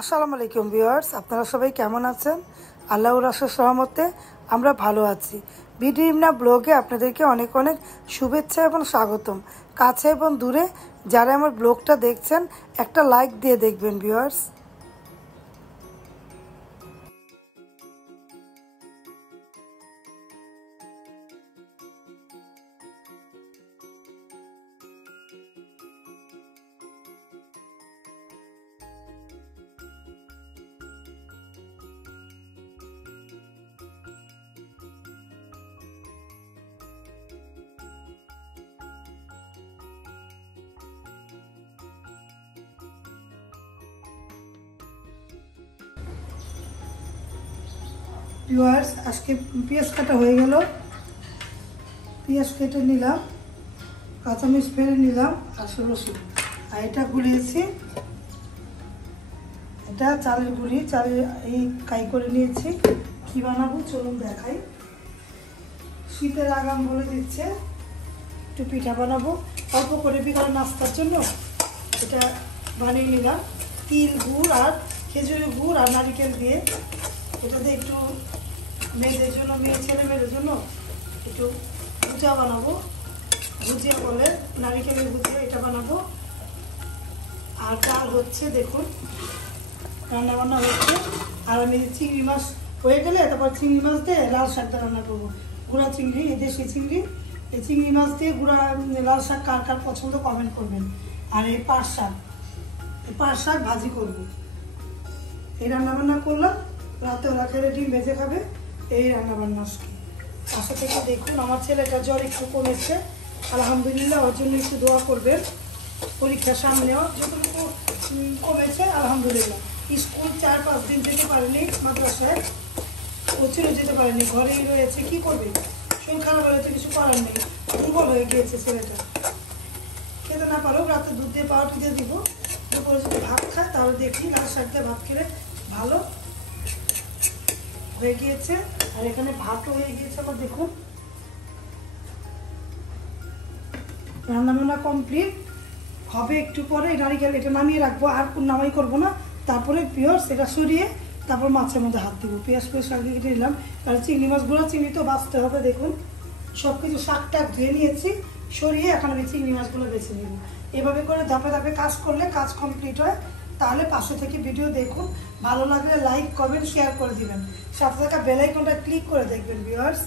আসসালামু আলাইকুম ভিউয়ার্স, আপনারা সবাই কেমন আছেন? আল্লাহর অশেষ রহমতে আমরা ভালো আছি। বিডি ইমনা ব্লগে আপনাদেরকে অনেক অনেক শুভেচ্ছা এবং স্বাগতম। কাছে এবং দূরে যারা আমার ব্লগটা দেখছেন একটা লাইক দিয়ে দেখবেন ভিউয়ার্স। ভিউয়ার্স, আজকে পেঁয়াজ কাটা হয়ে গেল। পেঁয়াজ কেটে নিলাম, কাঁচামরিচ ফেলে নিলাম আর রসুন, আর এটা গুলিয়েছি। এটা চালের গুঁড়ি, চালের এই কাই করে নিয়েছি। কি বানাবো চলুন দেখাই। শীতের আগাম বলে দিচ্ছে, একটু পিঠা বানাবো অল্প করে বিকাল নাস্তার জন্য। এটা বানিয়ে নিলাম তিল, গুড় আর খেজুরের গুড় আর নারিকেল দিয়ে। এটাতে একটু মেয়েদের জন্য, মেয়ে ছেলে মেয়েদের জন্য একটু ভুজিয়া বানাবো। ভুজিয়া বলে নারিকেলের ভুজিয়া, এটা বানাবো। আর ডাল হচ্ছে, দেখুন রান্না বান্না হচ্ছে। আর আমি চিংড়ি মাছ হয়ে গেলে তারপর চিংড়ি মাছ দিয়ে লাল শাকটা রান্না করবো। গুঁড়া চিংড়ি, এই দেশি চিংড়ি, এই চিংড়ি মাছ দিয়ে গুঁড়া লাল শাক কার কার পছন্দ কমেন্ট করবেন। আর এই পাট শাক ভাজি করবো। এই রান্না বান্না করলাম। রাতে ওরা খেলে ডিম ভেজে খাবে। এই রান্না বান্না আজকে। পাশে থেকে দেখুন আমার ছেলেটা জ্বর একটু কমেছে, আলহামদুলিল্লাহ। ওর জন্য একটু দোয়া করবেন। পরীক্ষার সামনেও যতটুকু কমেছে আলহামদুলিল্লাহ। স্কুল 4-5 দিন যেতে পারেনি, মাদ্রাসায় প্রচুর যেতে পারেনি, ঘরেই রয়েছে। কি করবে, শরীর খারাপ হলে তো কিছু করার নেই। দুর্বল হয়ে গিয়েছে ছেলেটা। খেতে না পারো রাতে দুধ দিয়ে পাউরুটি দিয়ে দিব। দুপুরে যদি ভাত খায় তাহলে দেখি লাল শাক দিয়ে ভাত খেলে ভালো হয়ে গিয়েছে। আর এখানে ভাতও হয়ে গিয়েছে আবার দেখুন। রান্নাবান্না কমপ্লিট হবে একটু পরে। নারিকেল এটা নামিয়ে রাখবো, আর নামাই করবো না। তারপরে পেঁয়াজ এটা সরিয়ে তারপর মাছের মধ্যে হাত দেবো। পেঁয়াজ আগে কেটে নিলাম। আর চিংড়ি মাছ, গুঁড়া চিংড়ি তো বাঁচতে হবে। দেখুন সব কিছু শাক টাক ধুয়ে নিয়েছি, সরিয়ে এখন আমি চিংড়ি মাছগুলো বেছে নেব। এভাবে করে ধাপে ধাপে কাজ করলে কাজ কমপ্লিট হয়। তাহলে পাশে থেকে ভিডিও দেখুন, ভালো লাগলে লাইক কমেন্ট শেয়ার করে দিবেন। সাথে থাকা বেল আইকনটা ক্লিক করে দেখবেন ভিউয়ার্স।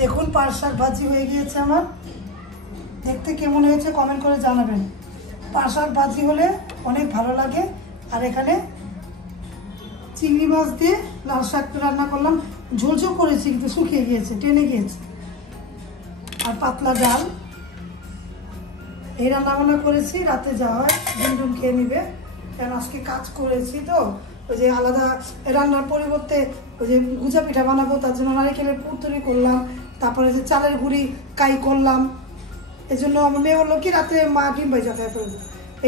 দেখুন পাট শাক ভাজি হয়ে গিয়েছে আমার। দেখতে কেমন হয়েছে কমেন্ট করে জানাবেন। পাট শাক ভাজি হলে অনেক ভালো লাগে। আর এখানে চিংড়ি মাছ দিয়ে লাল শাক রান্না করলাম। ঝোলঝোল করেছি কিন্তু শুকিয়ে গিয়েছে, টেনে গিয়েছে। আর পাতলা ডাল, এই রান্না বান্না করেছি। রাতে যাওয়া হয় ডিম খেয়ে নিবে, কারণ আজকে কাজ করেছি তো। ওই যে আলাদা রান্নার পরিবর্তে ওই যে গুজা পিঠা বানাবো, তার জন্য নারিকেলের পুর তৈরি করলাম। তারপরে যে চালের গুঁড়ি কাই করলাম। এই জন্য আমার মেয়ে বললো কি রাতে মা ডিম ভেজা খাই করবো।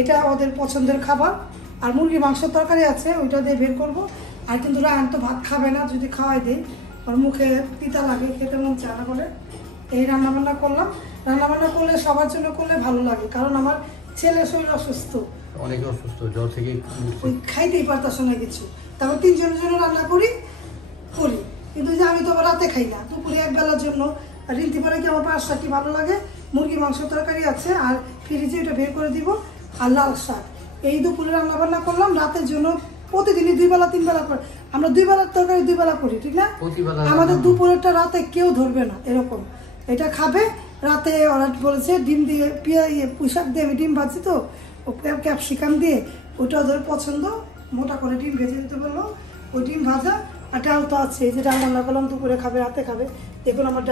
এটা ওদের পছন্দের খাবার। আর মুরগির মাংসের তরকারি আছে, ওইটা দিয়ে বের করবো। আর কিন্তু রায়ন তো ভাত খাবে না, যদি খাওয়াই দেয় ওর মুখে তিতা লাগে, খেতে মন চায় না বলে। এই রান্নাবান্না করলাম। রান্নাবান্না করলে সবার জন্য করলে ভালো লাগে, কারণ আমার ছেলে শরীর অসুস্থ, অনেক অসুস্থ, জ্বর থেকে ওই খাইতেই পারতাস না কিছু। তারপর 3 জনের জন্য রান্না করি। কিন্তু যে আমি তো আবার রাতে খাই না, দুপুরে এক বেলার জন্য। আর রিন্তি পরে কি আমার পাট শাক কি ভালো লাগে। মুরগি মাংসের তরকারি আছে, আর ফ্রিজে ওটা বের করে দিব। আর লাল শাক, এই দুপুরে রান্না বান্না করলাম। রাতের জন্য প্রতিদিনই 2 বেলা 3 বেলা করে আমরা 2 বেলার তরকারি 2 বেলা করি, ঠিক না? আমাদের দুপুরেরটা রাতে কেউ ধরবে না এরকম। এটা খাবে রাতে। ওরা বলেছে ডিম দিয়ে পুঁই শাক দিয়ে আমি ডিম ভাজি তো, ক্যাপসিকাম দিয়ে, ওইটা ওদের পছন্দ। মোটা করে ডিম ভেজে দিতে বললো, ওই ডিম ভাজা। আর ডাল তো আছে, এই যে ডাল রান্না করলাম, দুপুরে খাবে রাতে খাবে। দেখুন আমার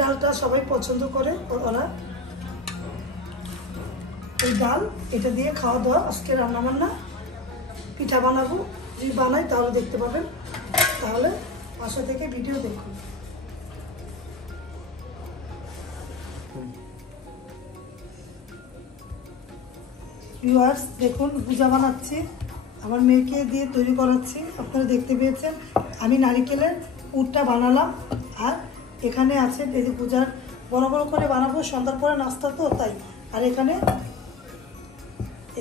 ডালটা সবাই পছন্দ করে ওরা। এই ডাল এটা দিয়ে খাওয়া দাওয়া আজকে রান্না বান্না। পিঠা বানাবো, যদি বানাই তাহলে দেখতে পাবেন। তাহলে পাশে থেকে ভিডিও দেখুন। ভিউয়ার্স দেখুন ভুজা বানাচ্ছি, আমার মেয়েকে দিয়ে তৈরি করাচ্ছি। আপনারা দেখতে পেয়েছেন আমি নারিকেলের পুরটা বানালাম। আর এখানে আছে এই যে ভুজার বড় বড় করে বানাবো, সন্ধ্যার পরে নাস্তা তো, তাই আর এখানে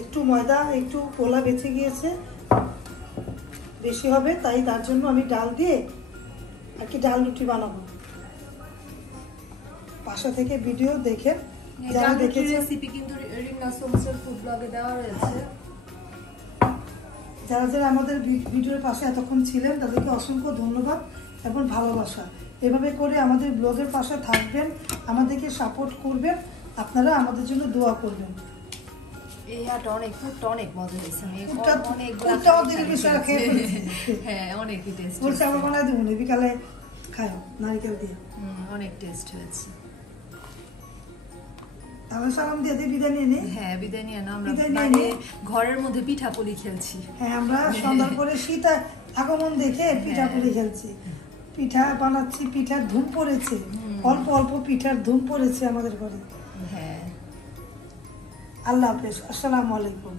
একটু ময়দা একটু পোলা বেঁচে গিয়েছে, বেশি হবে, তাই তার জন্য আমি ডাল দিয়ে আর কি ডাল রুটি বানাবো। বাসা থেকে ভিডিও দেখে যারা দেখেছে, রেসিপি কিন্তু রিনা সোমসের ফুড ব্লগে দেওয়া রয়েছে। যারা যারা আমাদের ভিডিওর পাশে এতক্ষণ ছিলেন তাদেরকে অসংখ্য ধন্যবাদ এবং ভালোবাসা। এভাবে করে আমাদের ব্লগের পাশে থাকবেন, আমাদেরকে সাপোর্ট করবেন, আপনারা আমাদের জন্য দোয়া করবেন। এই হাটটা অনেক মজা হয়েছে। আমি ফুডটা ওদের বিষয়ে খেয়ে ফেলেছি। হ্যাঁ, অনেকই টেস্ট বলছে আমার বানায় দেবো না, বিকালে খায় নারিকেল দিয়ে। অনেক টেস্ট হয়েছে। তাহলে সালাম দিয়ে দিয়ে বিদায় নিয়ে নিই। হ্যাঁ, বিদায় নিয়ে না, আমরা বিদায় নিয়ে মানে নিই। ঘরের মধ্যে পিঠাপুলি খেলছি। হ্যাঁ, আমরা সন্ধ্যার পরে শীত আগমন দেখে পিঠা পুলি খেলছি, পিঠা বানাচ্ছি, পিঠার ধুম পড়েছে, অল্প অল্প পিঠার ধুম পড়েছে আমাদের ঘরে। হ্যাঁ, আল্লাহ হাফেজ, আসসালামু আলাইকুম।